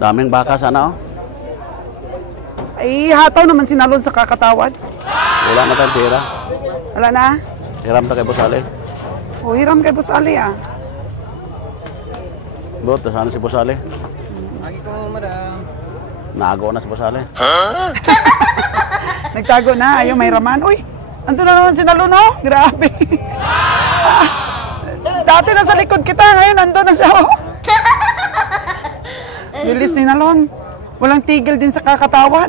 Daming baka sana, oh. Ay, hataw naman sinalon sa kakatawad. Wala na tayong pera. Wala na? Hiram ta kay Boss Ali. O, hiram kay Boss Ali, ah. Bot, sana si Boss Ali. Lagi ko, madam. Nago na si Boss Ali. Nagtago na, ayaw may raman. Uy, ando na naman sinalon, oh. Grabe. Dati nasa likod kita, ngayon ando na siya, oh. Bilis ni Nalon. Walang tigil din sa kakatawad.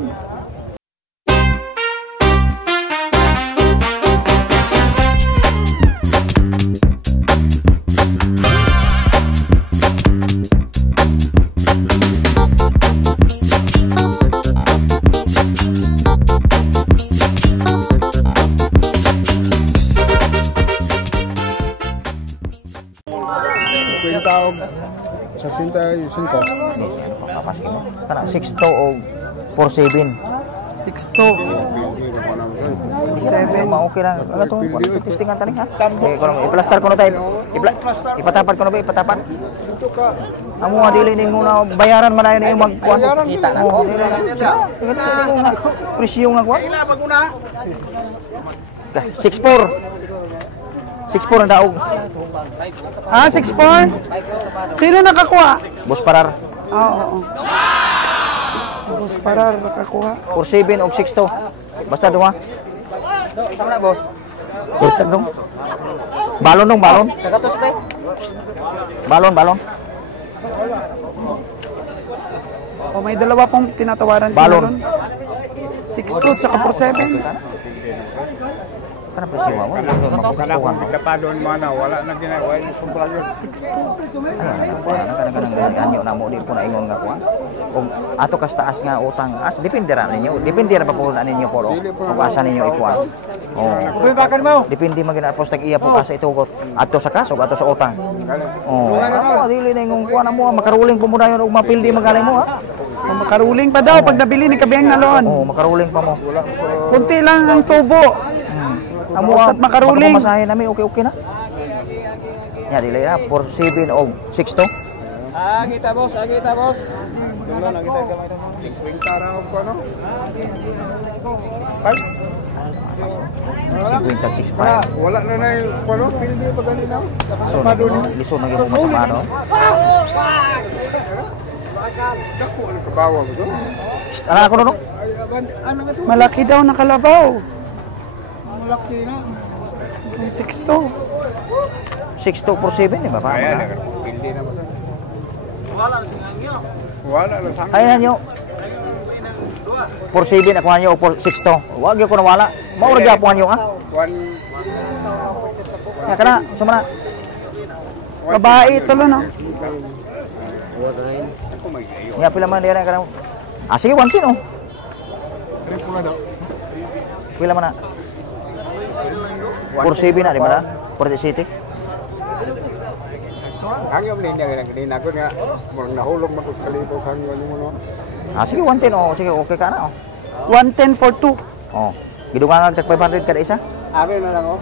Tawag sa 65. Papasok mo. Kana 6'2" o 4'7". 6'2". 7 okay lang. Ato testingan tani ha. Eh kuno i-plaster ko na tayo. Ipatapan ko na ba ipatapan? Amo nga dili ning muna bayaran man ayon yung magkuan kita na ko. Presyo nga kuan. 6'4". 6'4" na daog. Ah, 6'4"? Sino nakakuha? Boss Parar. Oo. Boss Parar nakakuha. 4'7" o 6'2". Basta duha. Sama na boss. Turtag dong. Balon dong, balon. Sagatos pa. Balon, balon. O may dalawa pong tinatawaran sila Balon. ron. 6'2" saka 4'7". Kana presyo mo. Magkustuhan mo. Kapadon mana wala na ginagawa yung kumplayon. 6'2". Kadang-kadang anyo na mo din po na ingon nga kuan. Kung ato kas taas nga utang, depende ra ninyo. Depende ra pa po na ninyo po. Kung asa ninyo ikuan. Oh. Depende man gina apos tag iya po kasi itugot. Ato sa kaso, ato sa utang. Oh. Ako dili na ingon kuan mo makaruling po mo dayon og mapildi magalay mo ha. Makaruling pa daw pag nabili ni Kabeng Nalon. Oh, makaruling pa mo. Kunti lang ang tubo. Amo Basta't makaruling. Masahe namin okay na. Ya dili na 4'7" o 6'2". Kita boss. Dulo na kita kamay mo. 50 ra ko no. 6'5". Wala na na yung kuno pildi pa ganina. So, liso na yung matamano. Dako ang kabawa mo to. Ano ako no? Malaki daw nakalabaw. Malaki na. 6'2". 6'2", 4'7", di ba pa? Ayan, pildi na mo. Wala na sang. Ayan nyo. 4'7" ako nyo o 6'2". Huwag yung ko na wala. Maurag yung ako nyo ah. Nga ka na, sumana. Babae tulo no. Nga pila man diyan ka na. Ah sige, 110 oh. Pila man na. 4'7" na, di ba na? 47. Hangyo man niya ganina ko nga murag nahulog man ko sa kalibo sa hangyo nimo no. Ah sige, 110 oh. Sige, okay ka na oh. 110 for 2. Oh. Gidungan tag 500 kada isa. Abi na lang oh.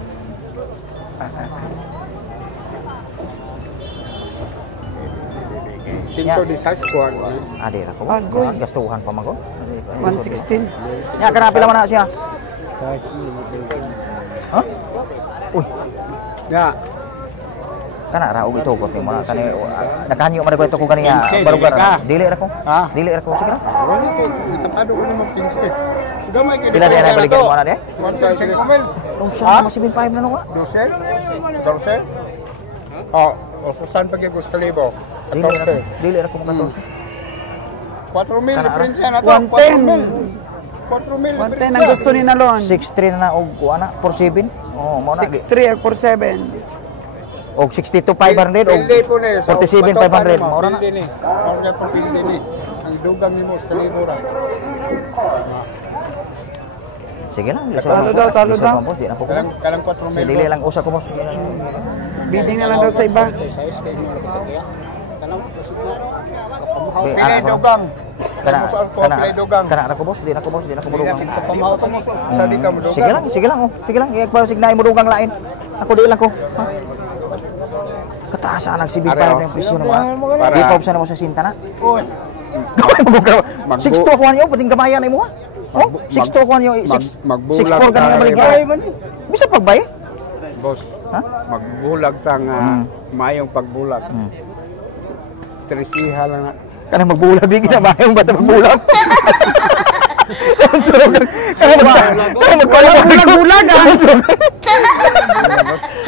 Sinto di size kuan. Adi ra ko. Agoy. Gastuhan pa mago. 116. Nya kana pila man na siya? Ha? Uy, Ya. kana ra og itugot ni mo na kani nakahanyo man ko ito ko kaniya barugar. Dili ra ko. Ha? Dili ra ko sige ra. Wala kay tapado ko na mag-15. Gamay kay. Pila din na balikan mo na di? 1.5 mil. Nung sa masibin 5 na no ka. 12. 14. Oh, ususan pag yung kalibo. Dili ra ko mo 14. 4 mil diferensya na to. 110. 4 mil. 110 ang gusto ni Nalon. 6'3" na og kuana 4'7". Oh, mo na. 6'3" at 4'7". Og 62 500 og 47 500 mo ra na. Pildi ni. Ang gato pildi ni. Ang dugang nimo sa kalibo ra. Sige lang, Talo daw. Di na po ko. Kalang 4 mil. Dili lang usa ko mo. Bidding na lang daw sa iba. Pilay dugang. Kana ra ko boss, di na ko dugang. Pamahaw to mo sa di ka mo dugang. Sige lang oh. Sige lang, iyak pa signay mo dugang lain. Ako di lang ko. Ha? Kataas Asa nagsibig pa yung presyo na mga. Para- Di pa ubusan mo sa sinta na. Gamay mo ka. 6 to kuha niyo, pating gamayan ay mo ha. Oh, 6 to kuha niyo, 6-4 ka na balik. Bisa pagbay? Boss, Ha? magbulag tang mayong pagbulag. Trisiha lang na. Kana magbulag di ginamayang bata magbulag. Kana magbulag.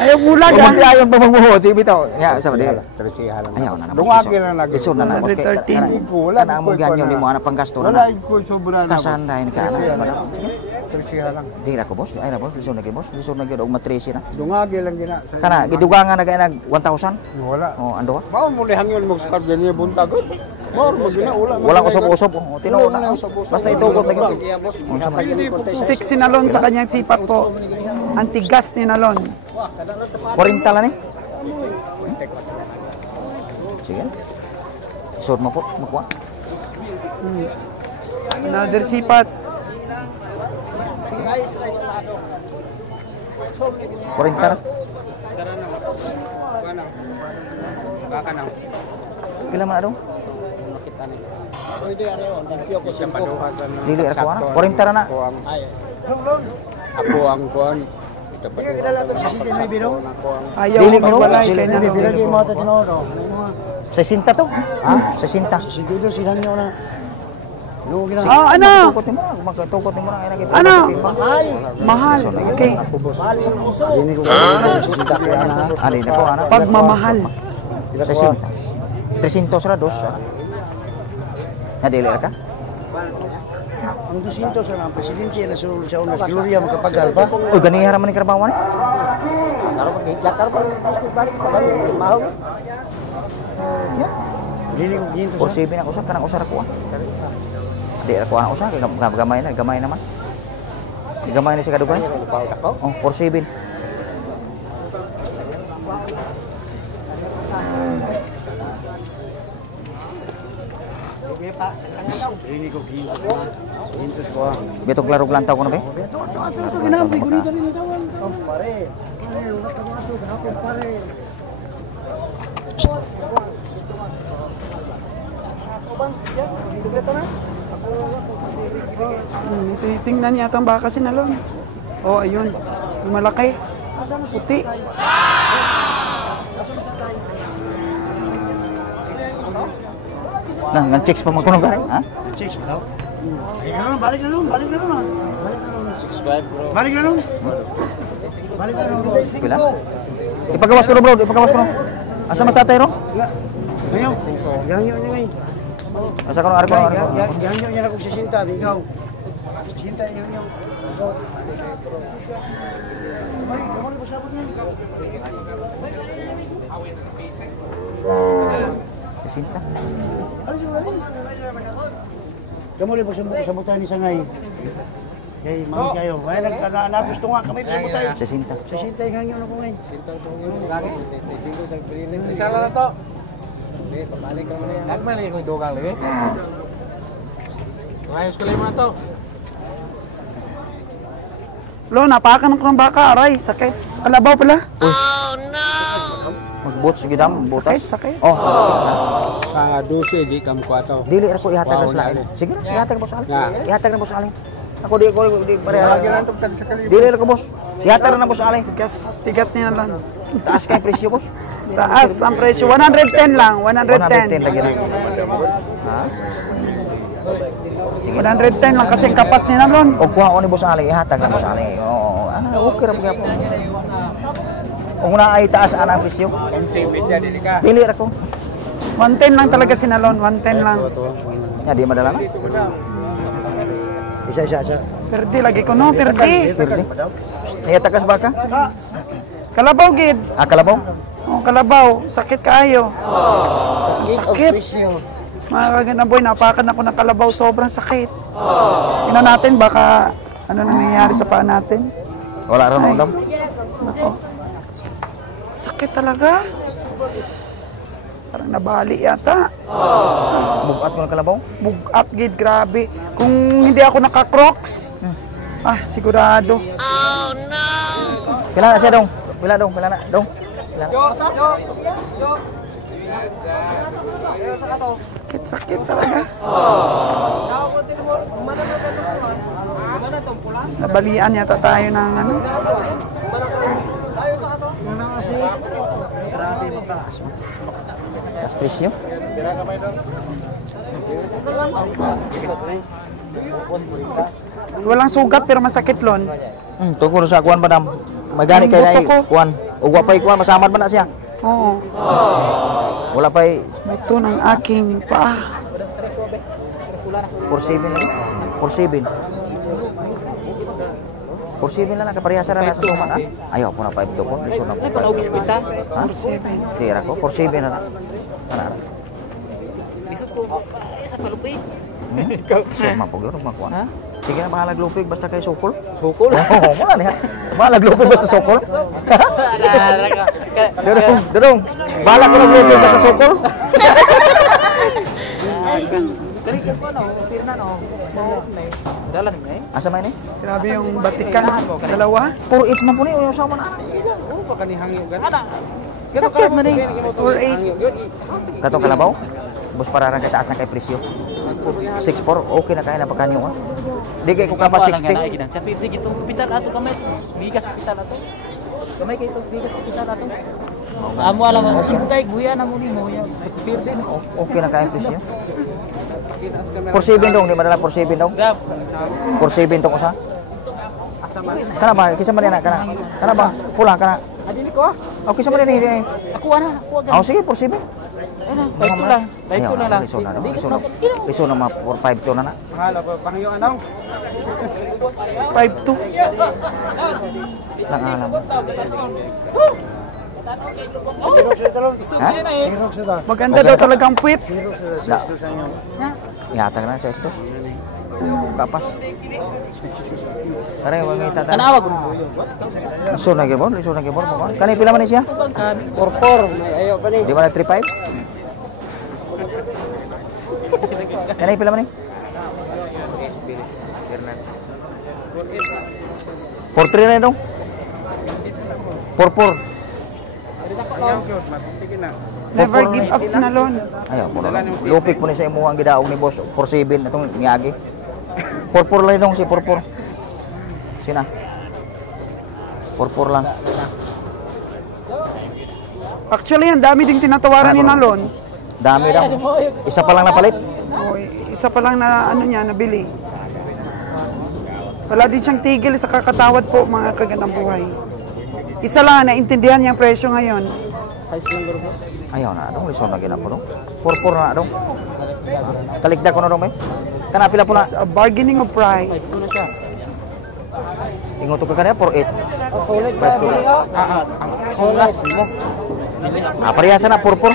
Ayaw bulag Kung ayon pa magbuhod, sige bitaw. Ya, sa di. Trisiha lang. Ayaw na. Dungagi lang nag. Isod na na. 113. Kana mo ganyo ni mo ana panggasto Wala na. ko sobra na. Kasanday ni kana. Trisiha lang. Di ra ko boss, ay ra boss, lisod na gyud boss, lisod na gyud og matresi na. Dungagi lang gina. Kana gidugangan na nag 1,000. Wala. Oh, ando ka? Mao muli hangyon mo sa ganyan buntag. Mao mo gina wala. Walang usop-usop. Oh, tinuod na. Basta itugot na gyud. Stick si Nalon sa kanyang sipat po. Ang tigas ni Nalon. 40 lang ni. Sige. Isod mo po, makuha. Another sipat. 40 ra. Pila man adong? Dili ra ko ana. 40 ra na. Ako ang kuan. Ayaw Dili ko magwalay sila kay Nalon. Sa sinta to? Ha? Sa sinta. Ah, ano? Tukot mo, magtukot mo na ay nakita. Ano? Mahal. Okay. Ali na po ana. Pagmamahal. Sa sinta. 300 ra dos. Nadili ra ka? Ang 200 ang presidente na sa unas Gloria makapagal ba? O ganiha ra man ni trabaho ni. Karo pag-jakar ba? Balik pa ba? Mahal. Dili ko ginto Por 7 ako sa kanang usar ko. Di ra ko ana usa kay gamay naman. Gamay ni sa kadugay. Oh, por 7. Bitog larog lantaw ko na ba? Tingnan niya ang baka si Nalon. Oh, ayun. Yung malaki. Puti. Nah, ngan checks pa man kuno gani, ha? Balik na nun. Pila? Ipagawas ko bro, ipagawas ko. Asa matatay ro? Ngayon, ganyo niya ngay. Asa ko ari ko. Ganyo niya ako sa sinta, ikaw. Sa sinta yung. Sinta. Kamu libo sa butan ni Sangay. Kay mami kayo. Ay na gusto nga kami sa butan. Sa sinta. Sa sinta ganyo na ko ngay. Isala na to. Pabalik ka muna yan. Nagmali ko dugang lagi. Ayos ko lang mo na to. Lo, napakan ng baka. Aray, sakit. Kalabaw pala. Magbuts gidam, butas. Sakit. Oh, Sa 12 di kam ko ato. dili ra ko ihatag na sila. Sige, ihatag mo sa alin. Ihatag na mo sa alin. Ako di pare. Dili ra ko boss. Ihatag na mo sa alin. Tigas ni Nalon. Taas kay presyo boss. Taas ang presyo. 110 lang. 110 lagi 110. na. Ha? 110 lang kasi ang kapas ni Nalon. O kuha ni boss alin, ihatag na mo sa alin. Oo, ano, okay ra gyapon. Kung na ay taas ang presyo. Dili ra ko. 110 lang talaga si Nalon. 110 lang. Ya di madala na. Isa. Perdi lagi ko no. Perdi. Pirdi. Ihatag kas baka? Kalabaw gid. Kalabaw. Oh, kalabaw. Sakit kaayo. Sakit. Mga kaganaboy, napakan ako ng kalabaw. Sobrang sakit. Tingnan natin baka ano na nangyayari sa paa natin. Wala ra no dam. Nako. Sakit talaga. Parang nabali yata. Bugat mo ng kalabaw. Bugat gid, grabe. Kung hindi ako naka-crocs, sigurado. Pila na siya dong? Pila dong? Pila na dong? Sakit talaga. Nabalian yata tayo ng ano. Tas presyo. Walang sugat pero masakit lon. Tungkol sa kuan madam. Magani kay Ang nay buto ko. kuan. Ug wa pay kuan masamad man na siya. Oo. Wala pay Buto ng aking paa. 47 lang. 47. 47 lang kaparehasa ra na sa tuman ha. Ayaw po na 5 to po. Liso na po. Panaugis kita. Ha? Tira ko 47 na na. Ana ra. Lisod ko. Sa palupay. Suma po gyud makuan. Ha? Sige na bahalag lupig basta kay sukol. Sukol. Oo, wala niya. Bahalag lupig basta sukol. Durong. Bahalag ko lang lupig basta sukol. Kali ka po no, pirna no. Dalan ni. Asa man ni? Grabe yung batikan. Dalawa. Puro it man po ni uyo sa man. Ana. Sakit man ni. 4-8. Katong kalabaw. Bus para kay taas na kay presyo. 6-4 okay na kay na pagkanyo ha. Di kay ko ka pa 60. Sa piti gitu kapital ato kamay. Bigas kapital ato. Kamay kay to bigas kapital ato. Amo lang sibo kay guya na mo ni mo ya. Pirdi no. Okay na kay presyo. 47 dong, di madala 47 dong. 47 tong usa. Kana ba kisa man na kana ba pula kana. Adili ko. Okay sa man ni. Ako agad. Oh sige 47. Ano, 5 lang. 5 na lang. Liso na dong, liso na ma 45 to na na. Hala, pangyo anong? 5-2. Lang alam. Ha? Maganda daw talagang puwit. Da. Yata na sa estos. Kapas. Are mangita ta. Tanawa ko. Liso na gibon mo. Kani pila man ni siya? Porpor, may ayo pa ni. Di ba na 35? Kani pila man ni? 43 na dong. 44. Never give up si Nalon. Ayaw po na. Lupik po ni sa imuhang gidaog ni boss. 47 itong niyagi. 44 lang dong si 44. Sina? 44 lang. Actually, ang dami ding tinatawaran ni Nalon. Dami daw. Isa pa lang napalit. Oh, isa pa lang na ano niya, nabili. Wala din siyang tigil sa kakatawad po, mga kagandang buhay. Isa lang, naintindihan niya ang presyo ngayon. Ayaw na dong. Lison na gina po dong. 44 na dong. Talikda ko na dong may. Kana pila po na. It's a bargaining of price. Ingon to ka kanina 48. Holas mo. Parehasa na 44.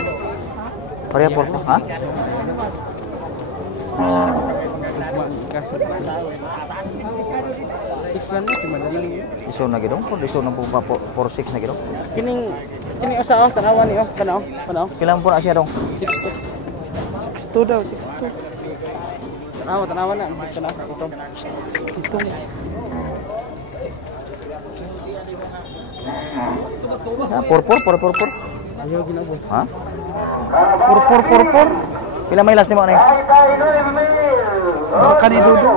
Pareha 44, ha? Lison na gidong. Lison na po pa 46 na gidong. Kini usa oh, tanawa ni oh, kana oh. Kailan po na siya dong? 6'2 daw, 6'2. Tanawa na, kana ito. Ito. Ha, 44. Ayaw ginabo. Ha? Purpur. Pila may last nimo ani? Baka ni Dudu.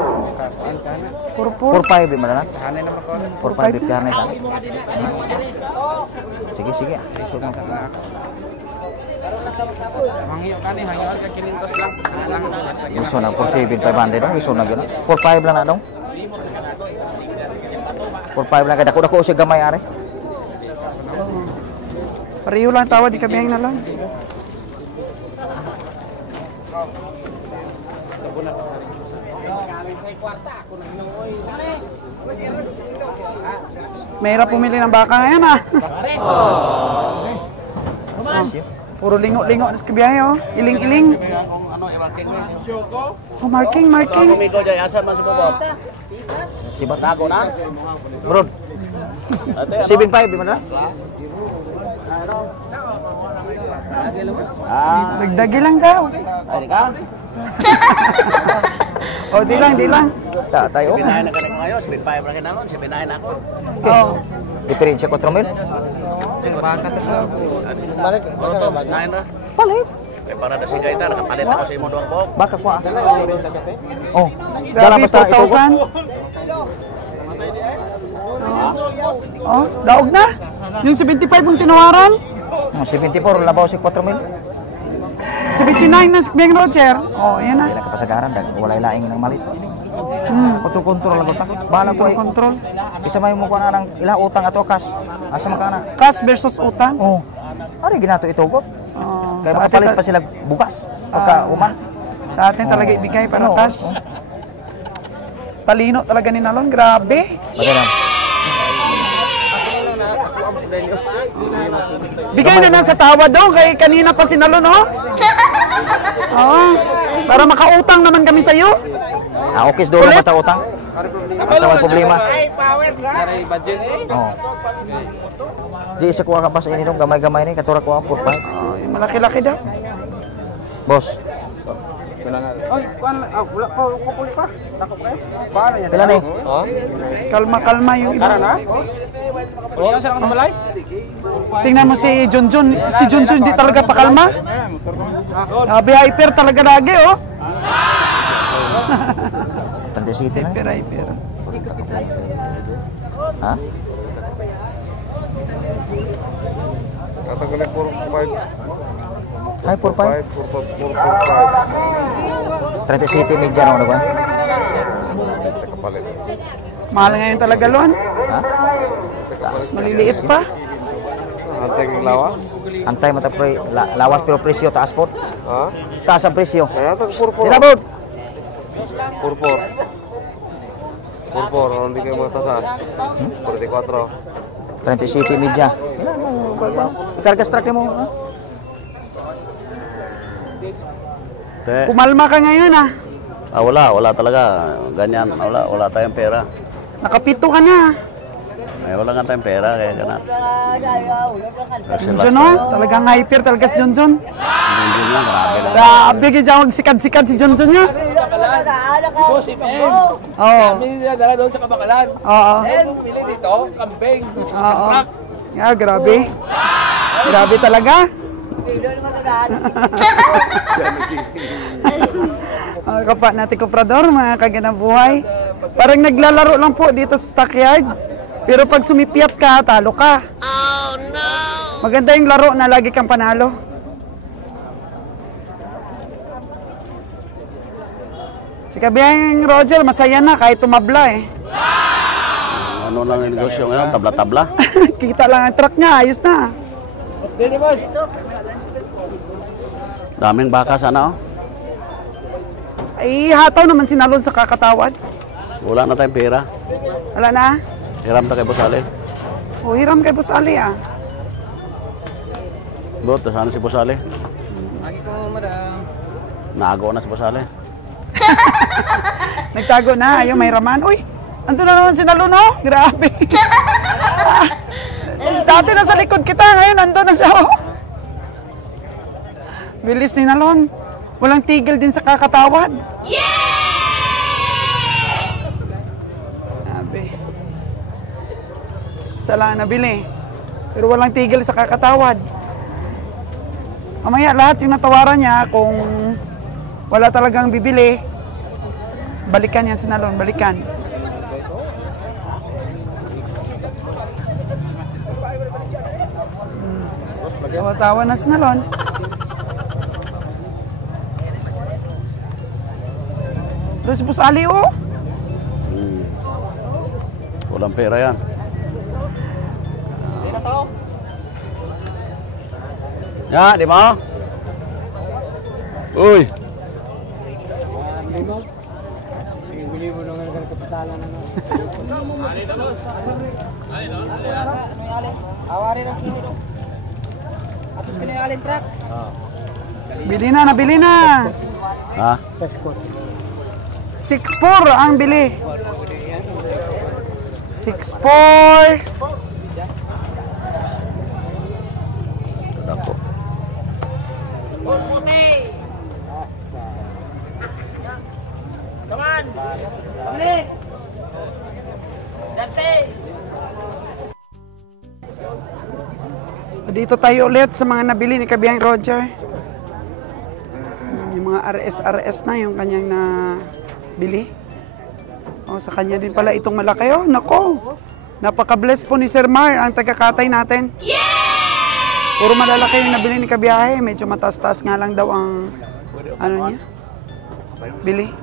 Purpur. 45 man na. Hanay na pa ko. 45 bit karne ta. Sige. Lison na. Hangyo kani, hangyo ka kilintos lang. Lison na 47 500 dong. Lison na gyud. 45 lang na dong. 45 lang kada ko siya gamay are. Pareho lang tawad, di kami ang Nalon. Mahirap pumili ng baka ngayon ah. Puro lingo-lingo na sa kabiyahe oh. Iling-iling. Oh, marking. Kumiko dyan, asan man si Bobo? Sibat Nago na? Bro. 75 di mana? Dagdagi lang daw. Ay, ka? Oh, di lang. Ta tayo. Pinahin na ka na ngayon, 75 na kinalon, 79 ako. Oh. Diferensya 4,000. Nain ra. Palit. Kaya para na sigay ta, nakapalit ako sa imo duwang buhok. Baka ko. Oh, dala Grabe, basta ito. 2,000. Oh, daog na. Yung 75 mong tinawaran. Oh, 74 labaw si 4,000. 79 na si Beng Roger. Oh, yan na. Dili ka pasagaran dag walay laing nang malit. Kontrol lang ko takot. Bahala ko ay Control. isa may mo kuan nang ila utang ato kas. Asa man kana? Cash versus utang. Oh. Ari ginato ito ko. Oh, Kaya sa makapalit atin, pa sila bukas. Pagka uman. sa atin talaga ibigay para Oo, cash. oo. Talino talaga ni Nalon. Grabe. Magaran. Bigay na lang sa tawa daw. Kay kanina pa si Nalon, oh. Oo. Para makautang naman kami sa'yo. Ah, okay do basta utang. Basta may problema. Oh. Di isa kuha ka pa sa initong gamay-gamay ni katura ko ang 4-5. Oh, yung malaki-laki daw. Boss. Ay, wala pa, kupuli pa. Takot kayo. Paano yan? Pila ni? Kalma-kalma yung iba. Ha? Wala siya ng malay? Tingnan mo si Junjun. Si Junjun di talaga pakalma. Hyper talaga lagi, oh. Tanda City na. Hyper. Ha? Katagalin 4-5. Hi, 4-5. 4-5. Tanda City media naman ba? Kapalit. Mahal ngayon talaga, Lon. Ha? Maliliit pa. Antay ng lawa? Antay mata pre lawas pero presyo taas po. Ha? Taas ang presyo. Kaya tag 4-4. Sinabot. 4-4, hindi kayo matasan. 44. Tanda City media. Ikargas truck mo. Ha? Te. Kumalma ka ngayon, ah. Wala talaga. Ganyan, wala tayong pera. Nakapito ka na. Ay, wala nga tayong pera, kaya ganun. Junjun, oh. Talagang hyper talaga si Junjun. Junjun lang, grabe lang. Grabe, kaya magsikad-sikad si Junjun niya. Boss, M. Oo. Kami dala doon sa Kabakalan. Oo. And pili dito, kambing. Oo. Yeah, grabe. Grabe talaga. Kapa natin komprador, mga kaganang buhay. Parang naglalaro lang po dito sa stockyard. Pero pag sumipiat ka, talo ka. Oh no! Maganda yung laro na lagi kang panalo. Si Kabiyang Roger, masaya na kahit tumabla eh. Ano lang yung negosyo ngayon? Tabla-tabla? Kita lang ang truck niya, ayos na. Daming baka sana, oh. Ay, hataw naman si Nalon sa kakatawad. Wala na tayong pera. Wala na? Hiram ta kay Busali. O, hiram kay Boss Ali ah. Bot, sana si Busali. Nago na si Busali. Nagtago na, ayaw may raman. Uy, ando na naman si Nalon, oh. Grabe. Dati nasa likod kita, ngayon ando na siya, oh. Bilis ni Nalon. Walang tigil din sa kakatawad. Sabi. Sala nabili. Pero walang tigil sa kakatawad. Mamaya lahat yung natawaran niya, kung wala talagang bibili, balikan yan si Nalon, balikan. Tawa-tawa na si Nalon. Pero si Boss Ali, oh. Walang pera yan. Ya, di ba? Uy! Bili na, nabili na. Ha? 6-4 ang bili. 6-4. Dako. Dito tayo ulit sa mga nabili ni Kabiyang Roger. Yung mga RS na yung kanyang nabili. O, sa kanya din pala itong malaki. Oh, nako! Napaka-bless po ni Sir Mar, ang tagakatay natin. Puro malalaki yung nabili ni Kabiyahe. Medyo mataas-taas nga lang daw ang ano niya. Bili.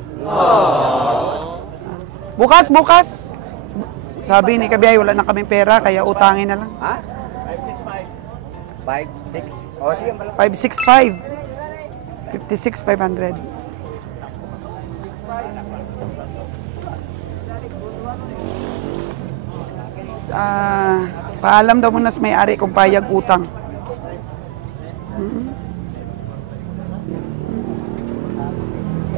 Bukas! Sabi ni Kabiyahe, wala na kaming pera, kaya utangin na lang. Ha? 5-6. Oh, sige. 565. 56,500. Paalam daw muna sa may-ari kung payag utang.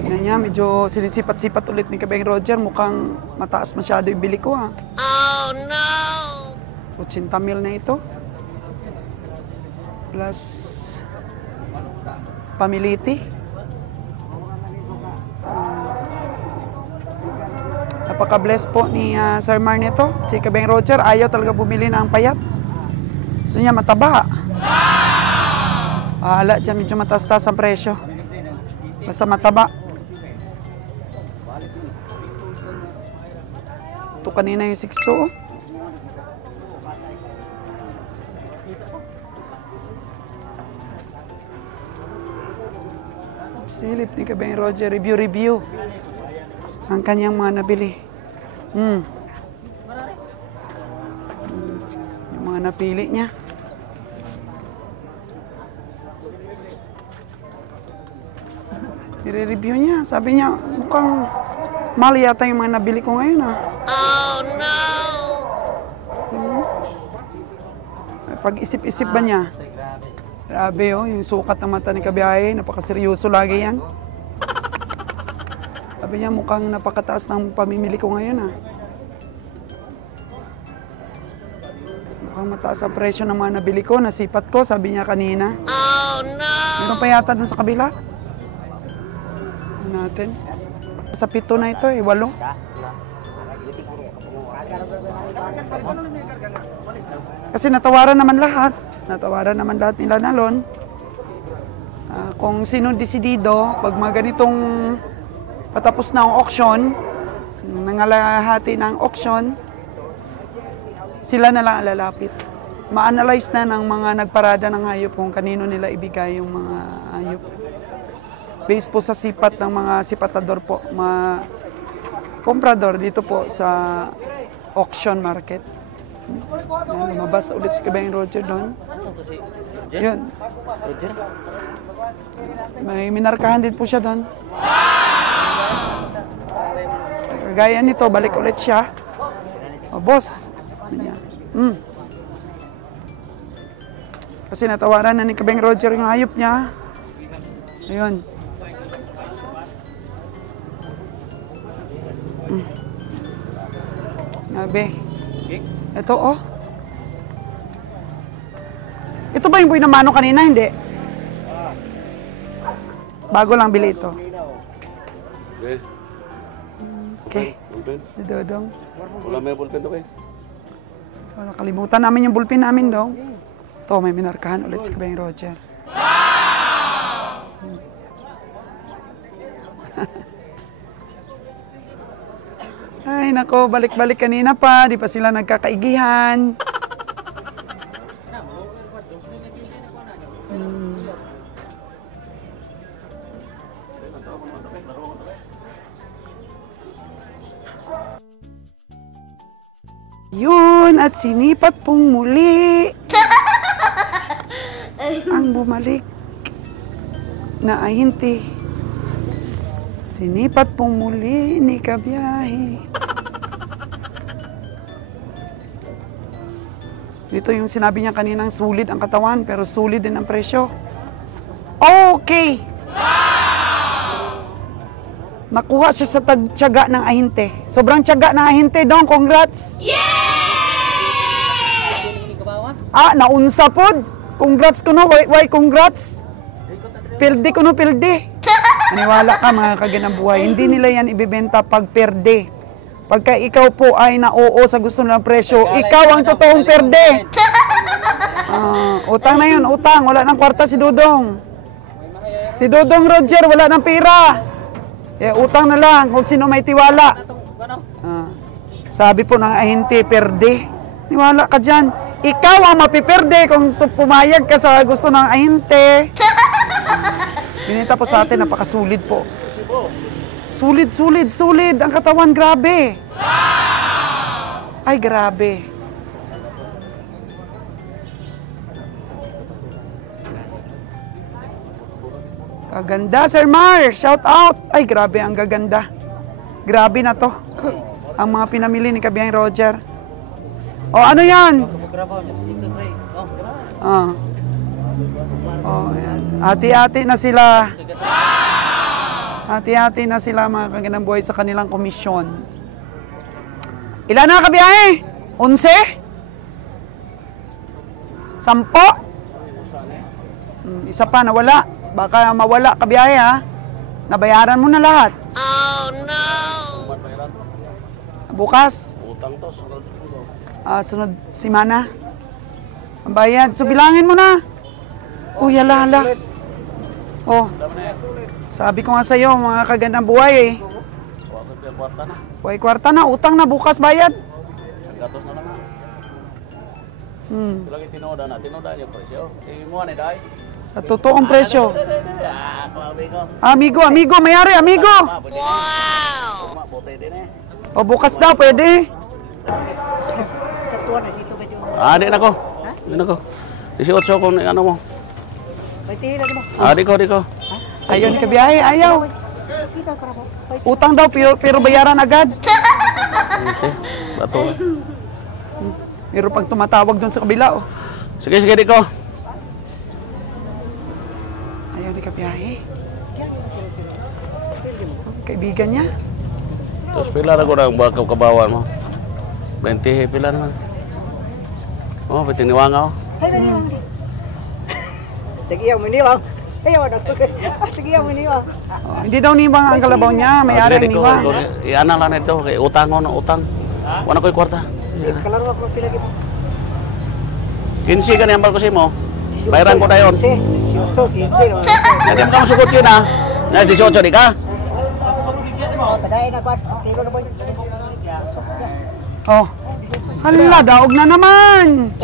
Tingnan niya, medyo sinisipat-sipat ulit ni Kabeng Roger. Mukhang mataas masyado yung bili ko, ha. Oh, no! 80 mil na ito. Plus pamiliti. Napaka-bless po ni Sir Mar nito. Si Kabeng Roger, ayaw talaga bumili ng payat. Gusto niya mataba. Hala, dyan medyo mataas-taas ang presyo. Basta mataba. Ito kanina yung 6'2". Silip ni Kabeng Roger, review. Ang kanyang mga nabili. Yung mga napili niya. I-review niya. Sabi niya, mukhang mahal yata yung mga nabili ko ngayon, ha. Oh, no! Pag-isip-isip ba niya? Grabe, oh, yung sukat ng mata ni Kabiyahe, napakaseryoso lagi yan. Sabi niya, mukhang napakataas ng pamimili ko ngayon, ha. Mukhang mataas ang presyo ng mga nabili ko, nasipat ko, sabi niya kanina. Oh, no! Meron pa yata dun sa kabila. Ano natin? Sa 7 na ito, 8. Kasi natawaran naman lahat. Natawaran naman lahat nila nalon. Kung sino desidido, pag mga ganitong patapos na ang auction, nangalahati na ang auction, sila na lang lalapit. Ma-analyze na ng mga nagparada ng hayop kung kanino nila ibigay yung mga hayop. Based po sa sipat ng mga sipatador po, mga komprador dito po sa auction market. Yan, lumabas ulit si Kabeng Roger doon. Yun. Roger? May minarkahan din po siya doon. Kagaya nito, balik ulit siya. O, boss. Kasi natawaran na ni Kabeng Roger yung hayop niya. Ayun. Nabe. Ito, oh. Ito ba yung buhay na mano kanina? Hindi. Bago lang bili ito. Okay. Si Dodong. Wala may ballpen to, So, nakalimutan namin yung bullpen namin, Dong. Ito, may minarkahan ulit si Kabeng Roger. Ay, nako, balik-balik kanina pa. Di pa sila nagkakaigihan. Yun, at sinipat pong muli ang bumalik na ahinti. Sinipat pong muli ni Kabiyahe. Ito yung sinabi niya kaninang sulit ang katawan, pero sulit din ang presyo. Okay! Nakuha siya sa tiyaga ng ahinte. Sobrang tiyaga ng ahinte, Dong. Congrats! Naunsa pod. Congrats ko no. Why congrats? Pildi ko no, pildi. Maniwala ka mga kaganang buhay. Hindi nila yan ibibenta pag perde. Pagka ikaw po ay na-oo sa gusto ng presyo, ikaw ang totoong perde. Utang na yun, utang. Wala ng kwarta si Dudong. Si Dudong Roger, wala ng pera. Utang na lang kung sino may tiwala. Sabi po ng ahente, perde. Tiwala ka dyan. Ikaw ang mapiperde kung pumayag ka sa gusto ng ahente. Binita po sa atin, napakasulit po. Sulit, sulit, sulit. Ang katawan, grabe. Ay, grabe. Kaganda, Sir Mar. Shout out. Ay, grabe, ang gaganda. Grabe na to. Ang mga pinamili ni Kabiyang Roger. O, ano yan? Yan. Hati-hati na sila. Hati-hati na sila mga kagandang buhay sa kanilang komisyon. Ilan na kabiyahe? 11? 10? Isa pa nawala. Baka mawala kabiyahe ha. Nabayaran mo na lahat. Oh no! Bukas? Utang to, Sunod simana. Ang bayad. So bilangin mo na. Kuya Lala. Oh. Sabi ko nga sa'yo, mga kagandang buhay eh. Buhay kwarta na, utang na, bukas bayad. Gatos na lang na. Lagi tinoda na, tinoda yung presyo. Imuha ni Day. Sa totoong presyo. Amigo, amigo, mayari, amigo. Wow! Bote din eh. O bukas daw, pwede. Di na ko. Di na ko. 18 kung ano mo. Di ko. Ayaw ni kabiyahe, ayaw. Utang daw, pero bayaran agad. Bato. Pero pag tumatawag doon sa kabila, oh. Sige, di ko. Ayaw ni kabiyahe. Kaibigan niya. Terus pila na ko na ang bakal kabawan mo. 20 pila naman. Oh, pati niwanga oh. Tagiyaw mo niwang. Ayaw na ko. Tagiyaw mo niwang. Hindi daw niwang ang kalabaw niya, may-ari ang niwang. Iana lang ito, kay utang ko na utang. Wala ko'y kwarta. Kalaro ako pila gito. 15 ka na yung balkosin mo. Bayaran ko na yun. 15. Hindi mo ka masugot yun ha. Na 18 di ka. Tagay na ba? Kilo na ba? Oh. Hala, daog na naman.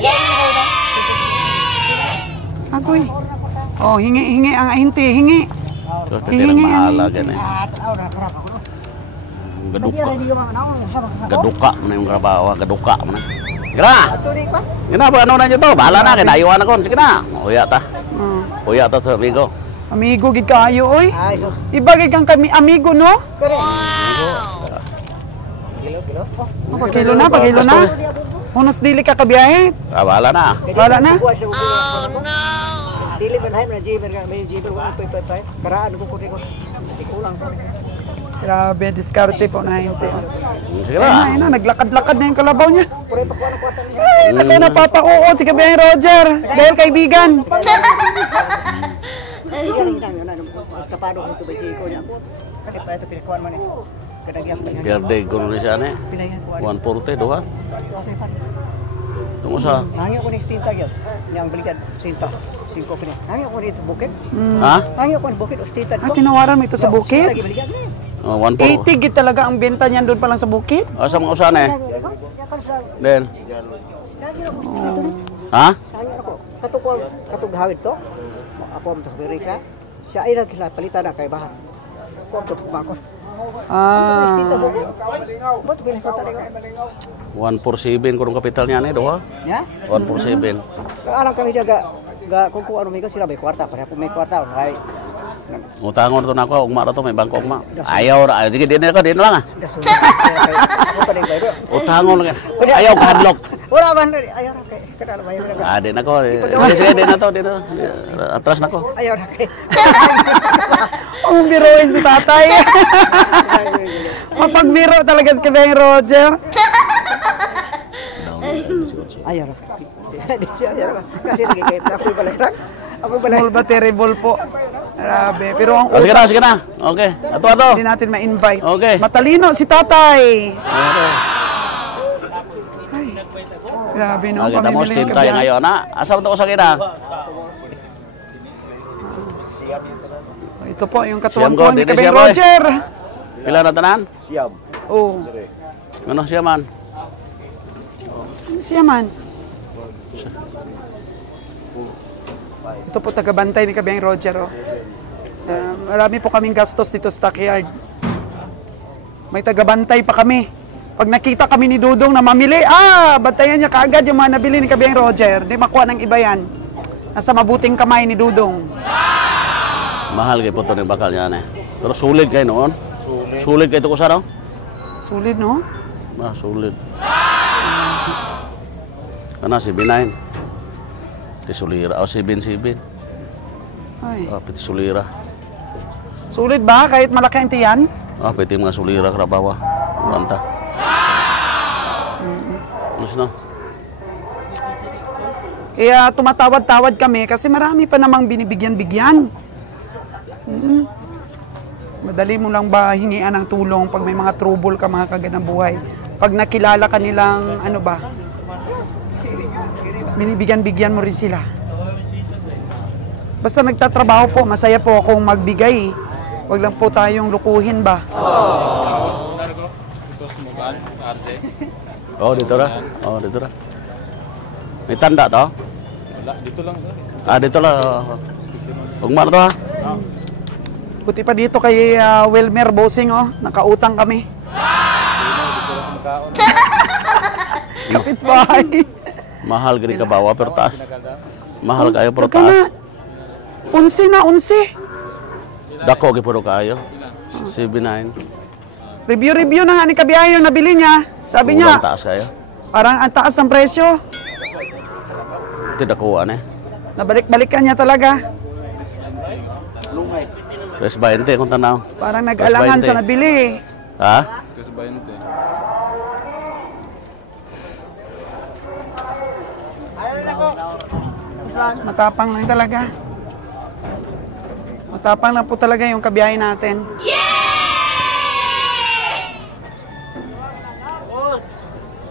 Agoy. Oh, hingi ang ahente, hingi. So, pwede lang mahala ganyan. Gaduka mo na yung trabaho, gaduka mo na. Sige na! Sige na, ano na nyo to? Bahala na, kinayuan ako. Sige na. Uya ta. Uya ta sa amigo. Amigo, gid kayo, oy. Iba gid kang kami amigo, no? Pagkilo na, pagkilo na. Unos dili ka kabiyahe. Bahala na. Wala na. Oh no! Dili man hay na jiber nga may jiber wa ko ipatay. Karaan ko ko. Kulang to. Grabe, diskarte po na hinte. Sige na. Ayun na, naglakad-lakad na yung kalabaw niya. Pure pa ko na kwatan niya. Ay, naku, napapa-oo si Kabiyang Roger. Dahil kaibigan. Kapado ko ito ba Jiko niya? Kaya pa ito pinikuan man eh. Kadagyan pa niya. Pierde ko na siya na eh. 140, duha. Tungo sa... Hangyo ko ni Stinta yun. Niyang balikan, Sinta. 5 ko niya. Hangyo ko dito bukid. Ha? Hangyo ko ni bukid o Stinta. Tinawaran mo ito sa bukid? 140. 80 gid talaga ang benta niyan doon pa lang sa bukid. Sa mga usan eh. Then. Ha? Hangyo ako. Katug hawid to. Ako ang Amerika. Siya ay nagpalitan na kay bahan. Ko to bakon. Stinta bukid. Bot bilhin ko talaga. 147 kurang kapital niya eh, doha. Ya? 147. Alam kami dia ga kung ano may sila may kwarta pareha po may kwarta kay Utangon to nako ugma ra to may bangko ugma. Ayaw ra, sige din ako din lang ah. Utangon lang. Ayaw kahadlok. Wala man ayaw ra kay kada bayo na. Din ako. Sige din na to din. Atras nako. Ayaw ra kay. Ang biroin si tatay. Mapagbiro talaga si Kabiyang Roger. Ayaw ra. Kasi nagigay ako balarak. Ako balarak. Small but terrible po. Grabe. Pero ang Sige na. Okay. Ato. hindi natin ma-invite. Okay. Matalino si tatay. Okay. Grabe no, Nakita mo, pamimili steam ng tayo kabiyahe. ngayon, ha? Asa mo ito ko sa kina? Ito po, yung Siyam katuwang ko, ni dito Kabeng siya, boy. Roger. Pila na tanan? Oo. Ano siya man? Ano siya man? Ito po, tagabantay ni Kabeng Roger. Oh. Marami po kaming gastos dito sa stockyard. May tagabantay pa kami. Pag nakita kami ni Dudong na mamili, bantayan niya kaagad yung mga nabili ni Kabeng Roger. Di makuha ng iba yan. Nasa mabuting kamay ni Dudong. Mahal kayo po ito ng bakal yan, eh. Pero sulit kayo noon. Sulit kayo ito ko sa no? Sulit, no? Sulit. Ano, si B9. Sulira. O, si B7. Ay. Piti sulira. Sulit ba? Kahit malaki ang tiyan? Piti mga sulira karabawa. Banta. No? Kaya tumatawad-tawad kami kasi marami pa namang binibigyan-bigyan. Madali mo lang ba hingian ng tulong pag may mga trouble ka, mga kaganang buhay? Pag nakilala ka nilang ano ba, binibigyan-bigyan mo rin sila. Basta nagtatrabaho po, masaya po akong magbigay. Huwag lang po tayong lukuhin ba? Dito ra. Dito ra. May tanda to? Wala, dito lang sir. Dito lang. Ugmar to ha? Buti pa dito kay Wilmer Bossing, nakautang kami. Kapitbahay. Mahal gini ka bawa pero taas. Mahal kayo pero Pagka na, taas. 11 na. Dako gipuro kayo. CB9. Review na nga ni Kabiyahe yung nabili niya. Sabi niya, Taas kayo. parang ang taas ng presyo. Tidak kuha eh. Nabalik-balikan niya talaga. Tres 20 kung tanaw. Parang nag-alangan sa nabili. Ha? Kasi 20. Matapang lang talaga. Matapang lang po talaga yung Kabiyahe natin.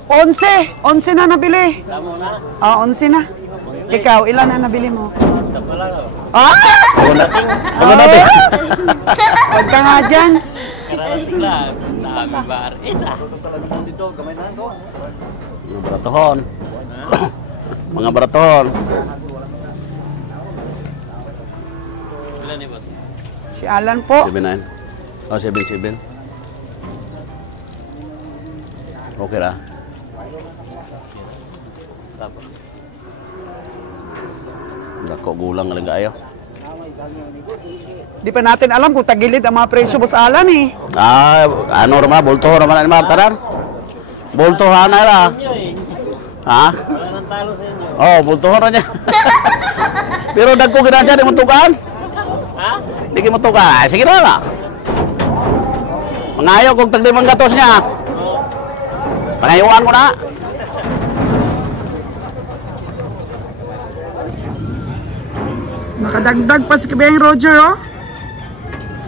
11 na nabili. 11 na. Ikaw, ilan na nabili mo? Ako natin. Huwag ka nga dyan. Mga baratohon. Mga baratohon. Si Alan po. 7-9. 7-7. Okay ra. Dako gulang lang kayo. Di pa natin alam kung tagilid ang mga presyo, Boss Alan eh. Ano naman, bulto naman ang mga tanan. Bultuhan na ra. Ha? Bultuhan na niya. Pero dagko ginadya, di mo tukan? Ha? Di mo tukan. Sige na lang. Mangayo kung taglimang gatos niya. Pangayuan ko na. Nakadagdag pa si Kabeng Roger,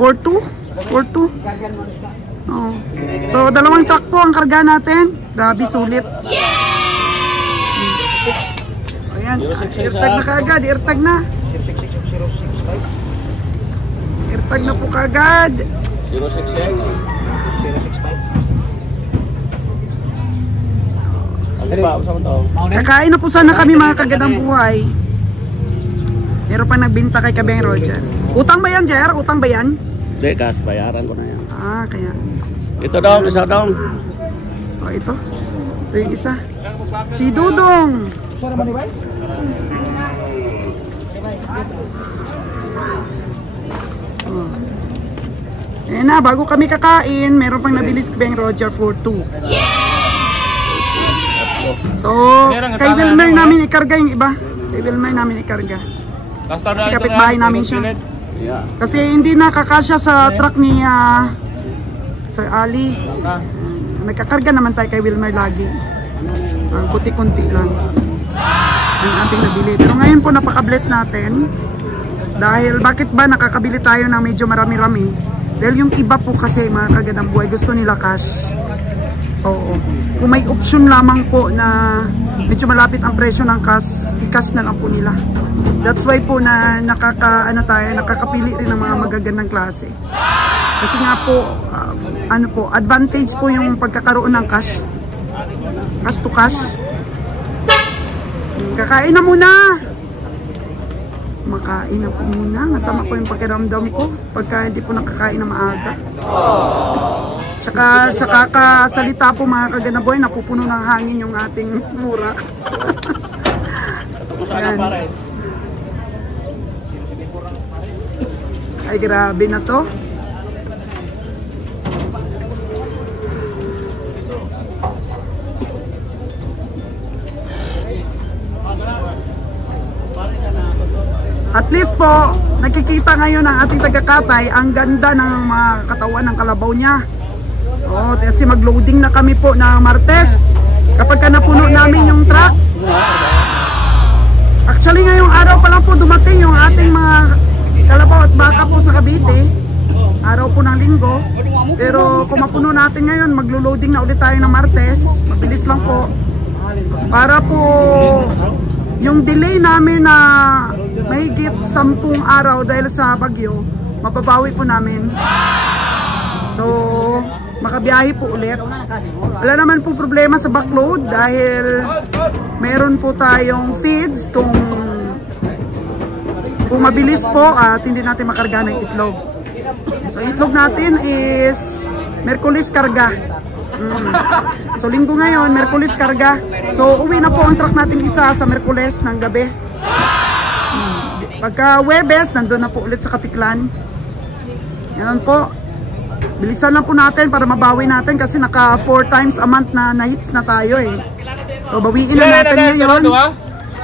4-2. 4-2. Oh. So, 2 truck po ang karga natin. Grabe, sulit. Ayan, airtag na kaagad, airtag na. Airtag na po kaagad. 066. 066. Ano ba? Saan to? Kakain na po sana kami, mga kagandang buhay. Meron pa nagbinta kay Kabeng Roger. Utang ba yan, Jer? Utang ba yan? Hindi, kas bayaran ko na yan. Kaya. Ito daw, isa daw. Ito. Ito yung isa. Si Dudong. Ayan na, bago kami kakain, meron pang nabili si Kabeng Roger for 2. So, kay Wilmer namin ikarga yung iba. Kay Wilmer namin ikarga. Kasi kapitbahay namin siya. Kasi hindi nakakasya sa truck ni Sir Ali. Nagkakarga naman tayo kay Wilmer lagi. Kunti-kunti lang ang ating nabili. Pero ngayon po napaka-bless natin. Dahil bakit ba nakakabili tayo ng medyo marami-rami? Dahil yung iba po kasi mga kagandang buhay gusto nila cash. Oo. Kung may option lamang po na medyo malapit ang presyo ng cash, i-cash na lang po nila. That's why po na nakakapili rin ng mga magagandang klase. Kasi nga po, advantage po yung pagkakaroon ng cash. Cash to cash. Kakain na muna! Makain na po muna. Masama po yung pakiramdam ko pagka hindi po nakakain na maaga. Tsaka sa kakasalita po mga kaganaboy, napupuno ng hangin yung ating mura. Yan. Ay, grabe na to. At least po, nakikita ngayon ng ating taga-Katay ang ganda ng mga katawan ng kalabaw niya. Oh, kasi mag-loading na kami po ng Martes. Kapag ka napuno namin yung truck. Actually ngayong araw pa lang po dumating yung ating mga kalabaw at baka po sa Cavite. Araw po ng Linggo. Pero kung mapuno natin ngayon, maglo-loading na ulit tayo ng Martes. Mabilis lang po. Para po yung delay namin na mahigit 10 araw dahil sa bagyo, mababawi po namin. So, makabiyahe po ulit. Wala naman po problema sa backload dahil meron po tayong feeds kung mabilis po at hindi natin makarga ng itlog. So, itlog natin is Merkulis karga. So, Linggo ngayon, Merkulis karga. So, uwi na po ang truck natin isa sa Merkulis ng gabi. Pagka Webes, nandun na po ulit sa Katiklan. Yan po. Bilisan lang po natin para mabawi natin kasi naka 4 times a month na hits na tayo eh. So bawiin na natin ngayon.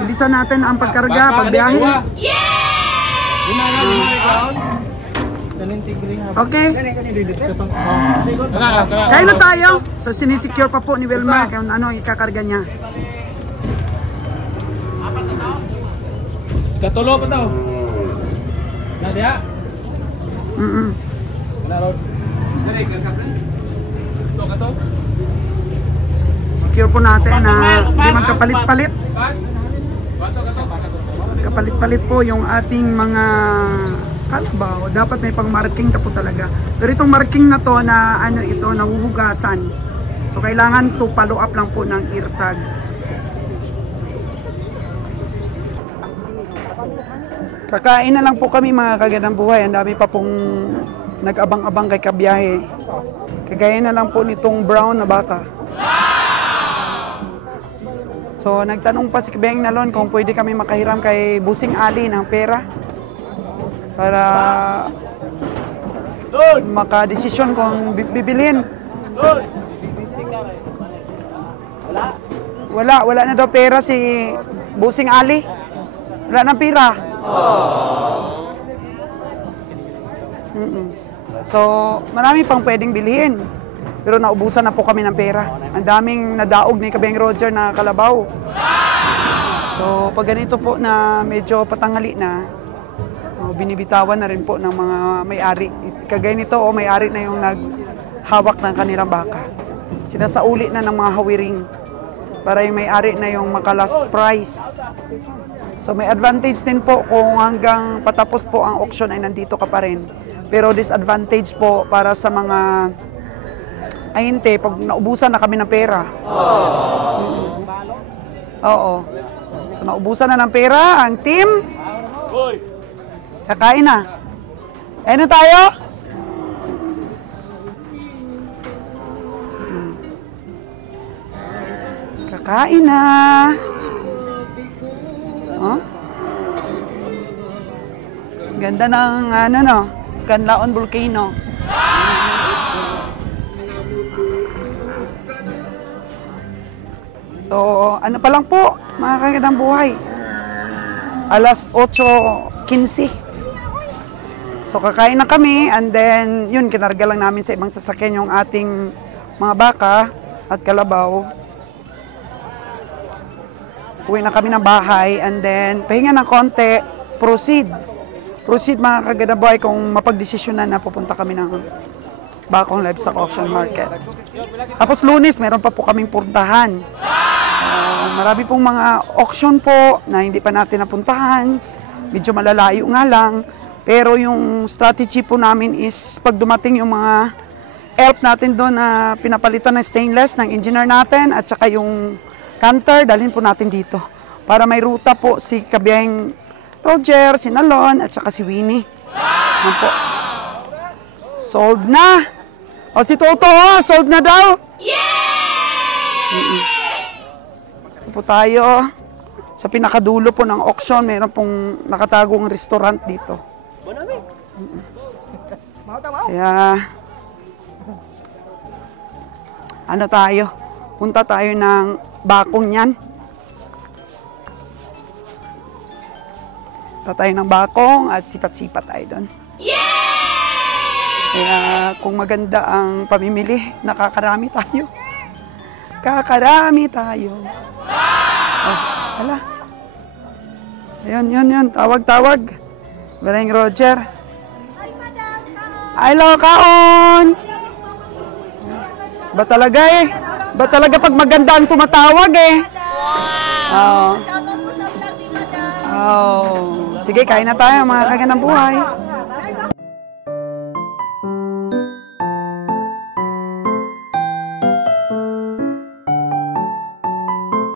Bilisan natin ang pagkarga, pagbiyahe. Okay. Kaya na tayo. So sinisecure pa po ni Wilmer kung ano ikakarga niya. Katulo pa daw. Nadia? Secure po natin na hindi magkapalit-palit. Magkapalit-palit po yung ating mga kalabaw. Dapat may pang marking na po talaga. Pero itong marking na to na ano ito, nahuhugasan. So kailangan to follow up lang po ng ear tag. Kakain na lang po kami mga kagandang buhay. Ang dami pa pong nag-abang-abang kay kabiyahe. Kagaya na lang po nitong brown na baka. So nagtanong pa si Kabeng Nalon kung pwede kami makahiram kay Busing Ali ng pera. Para makadesisyon kung bibilhin. Wala na daw pera si Busing Ali. Wala ng pera. So, marami pang pwedeng bilhin. Pero naubusan na po kami ng pera. Ang daming nadaog ni Kabeng Roger na kalabaw. So, pag ganito po na medyo patanghali na, binibitawan na rin po ng mga may-ari. Kagaya nito, may-ari na yung naghawak ng kanilang baka. Sinasauli na ng mga hawiring para yung may-ari na yung maka-last price. So may advantage din po kung hanggang patapos po ang auction ay nandito ka pa rin. Pero disadvantage po para sa mga ahente pag naubusan na kami ng pera. Oo. So naubusan na ng pera ang team. Kakain na. Ano tayo? Kakain na. Oh? Ganda ng ano no, Canlaon Volcano. So, ano pa lang po, mga kagandang buhay. Alas 8:15. So, kakain na kami and then, yun, kinarga lang namin sa ibang sasakyan yung ating mga baka at kalabaw. Uwi na kami ng bahay and then pahinga ng konti, proceed mga kagadaboy kung mapagdesisyonan na pupunta kami ng Bacong Livestock Auction Market. Tapos Lunes, meron pa po kaming puntahan. Marami pong mga auction po na hindi pa natin napuntahan. Medyo malalayo nga lang. Pero yung strategy po namin is pag dumating yung mga elf natin doon na pinapalitan ng stainless ng engineer natin at saka yung canter, dalhin po natin dito. Para may ruta po si Kabiyahing Roger, si Nalon at saka si Winnie. Yan po. Solved na! O si Toto, solved na daw! Ito po tayo. Sa pinakadulo po ng auction, mayroon pong nakatagong restaurant dito. Kaya, ano tayo? Punta tayo ng bakong yan. Punta tayo ng bakong at sipat-sipat tayo doon. Kaya kung maganda ang pamimili, nakakarami tayo. Kakarami tayo. Oh, ala. Ayun. Tawag. Bareng Roger. Hello, kaon! Ba talaga eh? Ba talaga pag maganda ang tumatawag eh? Oh. Sige, kain na tayo mga kaganang buhay.